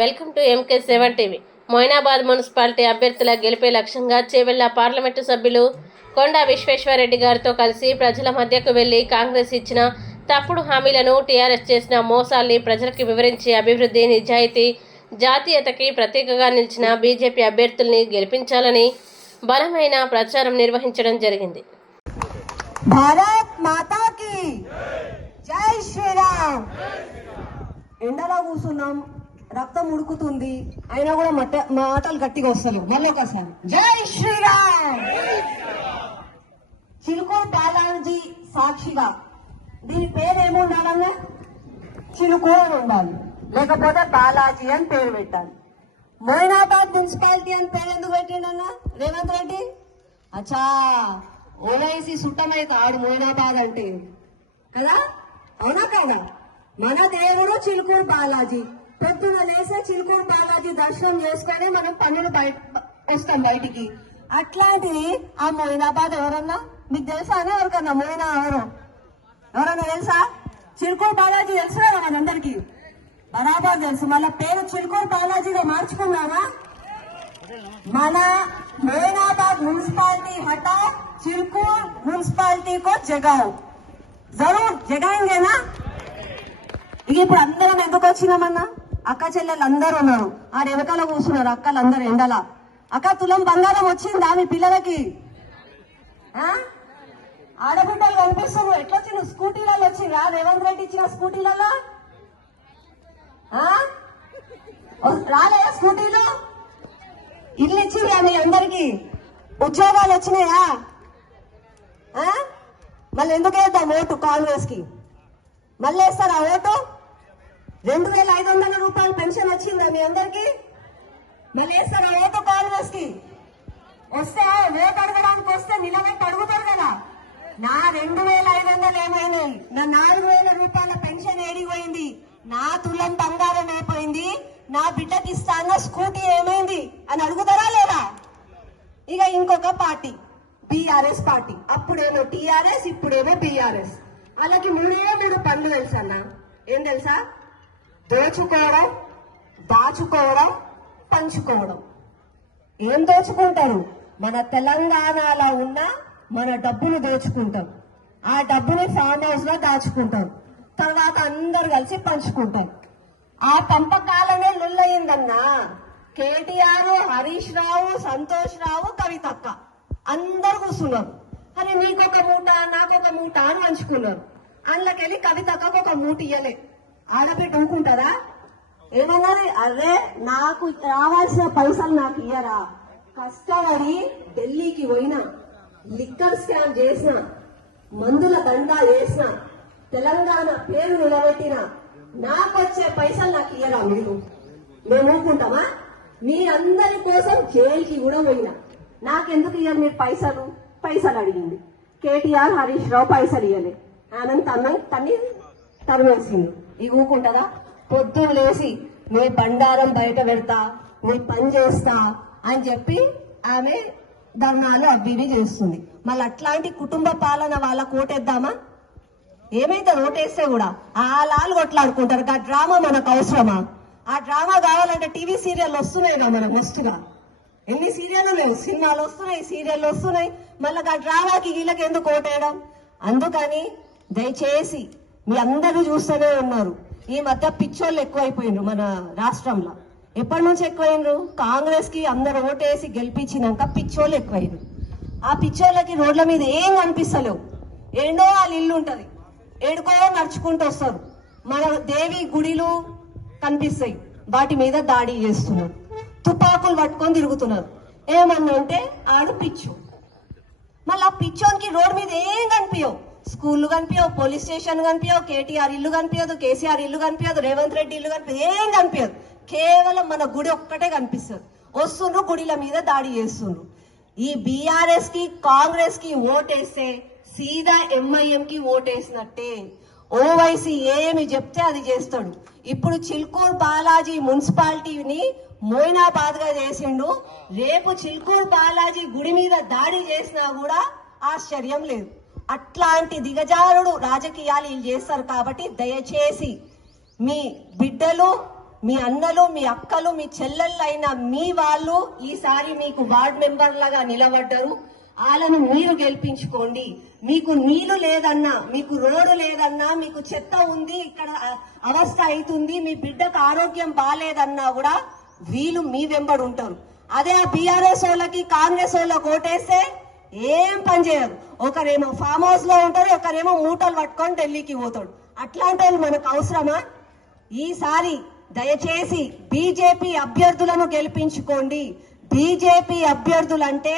Welcome to MK7 TV. Moinabad municipality అభ్యర్థుల గెలిపే లక్ష్యంగా చేవెళ్ల పార్లమెంటు సభ్యులు కొండా విశ్వేశ్వరరెడ్డి గారితో కలిసి ప్రజల మధ్యకు వెళ్లి కాంగ్రెస్ ఇచ్చిన తప్పుడు హామీలను, టీఆర్ఎస్ చేసిన మోసాల్ని ప్రజలకు వివరించి అభివృద్ధి, నిజాయితీ, జాతీయతకి ప్రతీకగా నిలిచిన బీజేపీ అభ్యర్థుల్ని గెలిపించాలని బలమైన ప్రచారం నిర్వహించడం జరిగింది. భారత్ మాతాకి జై శ్రీరామ్. ఎండలో కూర్చున్నాం, రక్తం ఉడుకుతుంది, అయినా కూడా మాటలు గట్టిగా వస్తలేవు. మళ్ళొకసారి జై శ్రీరామ్. చిలుకూరు బాలాజీ సాక్షిగా దీని పేరు ఏముండాలన్నా చిలుకూరు అని ఉండాలి, లేకపోతే బాలాజీ అని పేరు పెట్టాలి. మొయినాబాద్ మున్సిపాలిటీ అని పేరు ఎందుకు పెట్టిండన్నా రేవంత్ రెడ్డి? అచ్చా, ఓవైసీ సుట్టమై కాడు మొయినాబాద్ అంటే కదా, అవునా కాదా? మన దేవుడు చిలుకూరు బాలాజీ. పొద్దున లేసే చిలుకూరు బాలాజీ దర్శనం చేసుకొని మనం పన్నులు వస్తాం బయటికి. అట్లాంటిది ఆ మొయినాబాద్ ఎవరన్నా మీకు తెలుసా? అని ఎవరికన్నా మొయినా ఎవరన్నా తెలుసా? చిలుకూరు బాలాజీ తెలుసు కదా మనందరికి, బరాబర్ తెలుసు. మళ్ళీ పేరు చిలుకూరు బాలాజీగా మార్చుకున్నారా? మన మొయినాబాద్ మున్సిపాలిటీ हटा चिलकूर మున్సిపాలిటీ को जगाओ, జరూర్ జగాయింగేనా? ఇప్పుడు అందరం ఎందుకు వచ్చినామన్నా? అక్క చెల్లెలు అందరూ ఉన్నారు, ఆ వెనకాల కూర్చున్నారు అక్కలు అందరు ఎండల. అక్క తులం బంగారం వచ్చిందా మీ పిల్లలకి? ఆడబిడ్డలు కనిపిస్తున్నారు. ఎట్లా వచ్చింది? స్కూటీలలో వచ్చిందా? రేవంత్ రెడ్డి ఇచ్చిన స్కూటీలలో రాలేదా? స్కూటీలో ఇల్లు ఇచ్చిందా మీ అందరికి? ఉద్యోగాలు వచ్చినాయా? మళ్ళీ ఎందుకు వేద్దాం ఓటు కాంగ్రెస్ కి? మళ్ళీ వేస్తారా ఓటు? 2500 రూపాయలు పెన్షన్ వచ్చిందా మీ అందరికి? మళ్ళీ వేస్తారా ఓటు కాంగ్రెస్ కి? వస్తే ఓటు అడగడానికి వస్తే నిలబెట్టి అడుగుతారు కదా, నా 2500 ఏమైనాయి, నా 4000 రూపాయల పెన్షన్ ఏడిపోయింది, నా తులం బంగారం అయిపోయింది, నా బిడ్డకి ఇస్తాన్న స్కూటీ ఏమైంది అని అడుగుతారా లేదా? ఇక ఇంకొక పార్టీ బీఆర్ఎస్ పార్టీ, అప్పుడేమో టీఆర్ఎస్, ఇప్పుడేమో బీఆర్ఎస్. వాళ్ళకి 3 పనులు తెలుసా అన్న? ఏం తెలుసా? దోచుకోవడం, దాచుకోవడం, పంచుకోవడం. ఏం దోచుకుంటారు? మన తెలంగాణలో ఉన్న మన డబ్బును దోచుకుంటాం, ఆ డబ్బుని ఫామ్ హౌస్ లో దాచుకుంటాం, తర్వాత అందరు కలిసి పంచుకుంటాం. ఆ పంపకాలనే లొల్లయిందన్నా. కేటీఆర్, హరీష్ రావు, సంతోష్ రావు, కవితక్క అందరు కూర్చున్నారు. అరే నీకొక మూట, నాకొక మూట అని పంచుకున్నారు. అందులోకెళ్ళి కవితక్కకు ఒక మూట ఇయ్యలే. ఆడబిడ్డ ఊరుకుంటారా? ఏమన్నది? అరే నాకు రావాల్సిన పైసలు నాకు ఇయ్యరా, కష్టపడి ఢిల్లీకి పోయినా, లిక్కర్ స్కామ్ చేసిన, మందుల దందా చేసిన, తెలంగాణ పేరు నిలబెట్టిన, నాకు వచ్చే పైసలు నాకు ఇయ్యరా మీరు? మేము ఊరుకుంటామా? మీరందరి కోసం జైలుకి కూడా పోయినా, నాకెందుకు ఇయ్యాలి మీరు పైసలు? పైసలు అడిగింది కేటీఆర్, హరీష్ రావు పైసలు ఇయ్యలే, ఆనంద్ తన్ని తరిమేసింది. ఇవి ఊరుకుంటుందా? పొద్దున్న లేసి మీ బండారం బయట పెడతా, మీ పని చేస్తా అని చెప్పి ఆమె ధర్నాలు అవి చేస్తుంది. మళ్ళీ అట్లాంటి కుటుంబ పాలన వాళ్ళ కోటేద్దామా? ఏమైతే ఓటేస్తే కూడా ఆలాలు కొట్లాడుకుంటారు. ఆ డ్రామా మనకు అవసరమా? ఆ డ్రామా కావాలంటే టీవీ సీరియల్ వస్తున్నాయిగా మనకు వస్తుగా. ఎన్ని సీరియల్ లేవు, సినిమాలు వస్తున్నాయి, సీరియల్ వస్తున్నాయి. మళ్ళీ ఆ డ్రామాకి వీళ్ళకి ఎందుకు ఓటేయడం? అందుకని దయచేసి మీ అందరూ చూస్తూనే ఉన్నారు, ఈ మధ్య పిచ్చోళ్ళు ఎక్కువైపోయినారు మన రాష్ట్రంలో. ఎప్పటి నుంచి ఎక్కువైనరు? కాంగ్రెస్ కి అందరు ఓటేసి గెలిపించినాక పిచ్చోళ్ళు ఎక్కువైనరు. ఆ పిచ్చోళ్ళకి రోడ్ల మీద ఏం కనిపిస్తలేవు. ఏండో వాళ్ళ ఇల్లు ఉంటది, ఏడుకో నడుచుకుంటూ వస్తారు. మన దేవి గుడిలు కనిపిస్తాయి, వాటి మీద దాడి చేస్తున్నారు, తుపాకులు పట్టుకొని తిరుగుతున్నారు. ఏమన్నా అంటే ఆడు పిచ్చు. మళ్ళీ ఆ పిచ్చోనికి రోడ్ మీద ఏం కనిపించవు, స్కూళ్ళు కనిపించవు, పోలీస్ స్టేషన్ కనిపించవు, కేటీఆర్ ఇల్లు కనిపించదు, కేసీఆర్ ఇల్లు కనిపించదు, రేవంత్ రెడ్డి ఇల్లు కనిపించదు, ఏం కనిపించదు. కేవలం మన గుడి ఒక్కటే కనిపిస్తుంది. వస్తుండ్రు, గుడిల మీద దాడి చేస్తుండ్రు. ఈ బీఆర్ఎస్ కి, కాంగ్రెస్ కి ఓటేస్తే సీదా ఎంఐఎం కి ఓటేసినట్టే. ఓవైసీ ఏమి చెప్తే అది చేస్తాడు. ఇప్పుడు చిల్కూరు బాలాజీ మున్సిపాలిటీని మొయినాబాద్ గా చేసిండు. రేపు చిల్కూరు బాలాజీ గుడి మీద దాడి చేసినా కూడా ఆశ్చర్యం లేదు. అట్లాంటి దిగజారుడు రాజకీయాలు వీళ్ళు చేస్తారు. కాబట్టి దయచేసి మీ బిడ్డలు మీ అన్నలు, మీ అక్కలు, మీ చెల్లెళ్ళు అయిన మీ వాళ్ళు ఈసారి మీకు వార్డ్ మెంబర్ లాగా నిలబడ్డారు. వాళ్ళను మీరు గెలిపించుకోండి. మీకు నీళ్లు లేదన్నా, మీకు రోడ్డు లేదన్నా, మీకు చెత్త ఉంది, ఇక్కడ అవస్థ అవుతుంది, మీ బిడ్డకు ఆరోగ్యం బాగాలేదన్నా కూడా వీళ్ళు మీ వెంబడి ఉంటారు. అదే ఆ బీఆర్ఎస్ వాళ్ళకి, కాంగ్రెస్ వాళ్ళకి ఓటేస్తే ఏం పని చేయరు. ఒకరేమో ఫామ్ హౌస్ లో ఉంటారు, ఒకరేమో మూటలు పట్టుకొని ఢిల్లీకి పోతాడు. అట్లాంటి వాళ్ళు మనకు అవసరమా? ఈసారి దయచేసి బీజేపీ అభ్యర్థులను గెలిపించుకోండి. బీజేపీ అభ్యర్థులంటే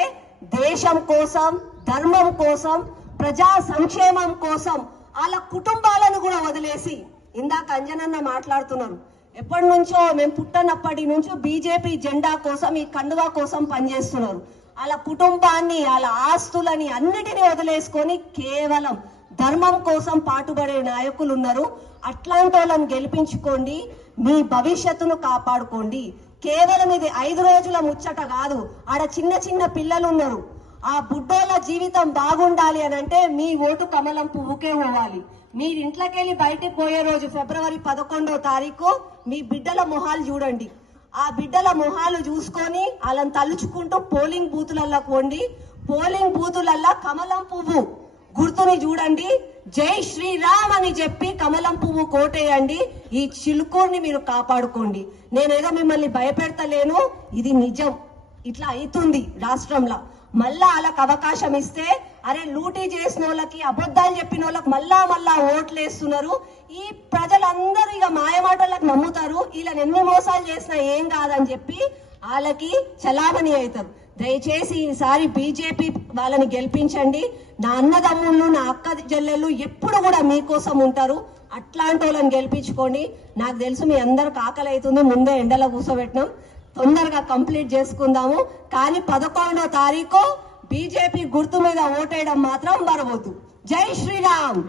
దేశం కోసం, ధర్మం కోసం, ప్రజా సంక్షేమం కోసం వాళ్ళ కుటుంబాలను కూడా వదిలేసి, ఇందాక అంజనన్న మాట్లాడుతున్నారు, ఎప్పటి నుంచో మేము పుట్టనప్పటి నుంచో బీజేపీ జెండా కోసం, ఈ కండువా కోసం పనిచేస్తున్నారు. వాళ్ళ కుటుంబాన్ని, వాళ్ళ ఆస్తులని అన్నిటినీ వదిలేసుకొని కేవలం ధర్మం కోసం పాటుపడే నాయకులు ఉన్నారు. అట్లాంటి వాళ్ళని గెలిపించుకోండి. మీ భవిష్యత్తును కాపాడుకోండి. కేవలం ఇది 5 రోజుల ముచ్చట కాదు. ఆడ చిన్న చిన్న పిల్లలు ఉన్నారు. ఆ బుడ్డోళ్ళ జీవితం బాగుండాలి అని అంటే మీ ఓటు కమలం పువ్వుకే పోవాలి. మీరు ఇంట్లోకెళ్ళి బయటకు పోయే రోజు ఫిబ్రవరి 11వ తారీఖు మీ బిడ్డల మొహాలు చూడండి. ఆ బిడ్డల మొహాలు చూసుకొని వాళ్ళని తలుచుకుంటూ పోలింగ్ బూతులల్లో పోండి. పోలింగ్ బూతులల్లో కమలం పువ్వు గుర్తుని చూడండి. జై శ్రీరామ్ అని చెప్పి కమలం పువ్వు కోటేయండి. ఈ చిలుకూరిని మీరు కాపాడుకోండి. నేనేదో మిమ్మల్ని భయపెడతలేను, ఇది నిజం. ఇట్లా అవుతుంది రాష్ట్రంలో. మళ్ళా వాళ్ళకి అవకాశం ఇస్తే, అరే లూటీ చేసిన వాళ్ళకి, అబద్ధాలు చెప్పిన వాళ్ళకి మళ్ళా ఓట్లు వేస్తున్నారు. ఈ ప్రజలందరూ ఇక మాయమాటలకు నమ్ముతారు. వీళ్ళని ఎన్ని మోసాలు చేసినా ఏం కాదని చెప్పి వాళ్ళకి చలామణి అవుతారు. దయచేసి ఈసారి బీజేపీ వాళ్ళని గెలిపించండి. నా అన్నదమ్ముళ్ళు, నా అక్క చెల్లెళ్ళు ఎప్పుడు కూడా మీకోసం ఉంటారు. అట్లాంటి వాళ్ళని గెలిపించుకోండి. నాకు తెలుసు మీ అందరికి ఆకలి అవుతుంది, ముందే ఎండలో కూర్చోబెట్టినాం, తొందరగా కంప్లీట్ చేసుకుందాము. కానీ 11వ తారీఖు బీజేపీ గుర్తు మీద ఓటేయడం మాత్రం మరవద్దు. జై శ్రీరామ్.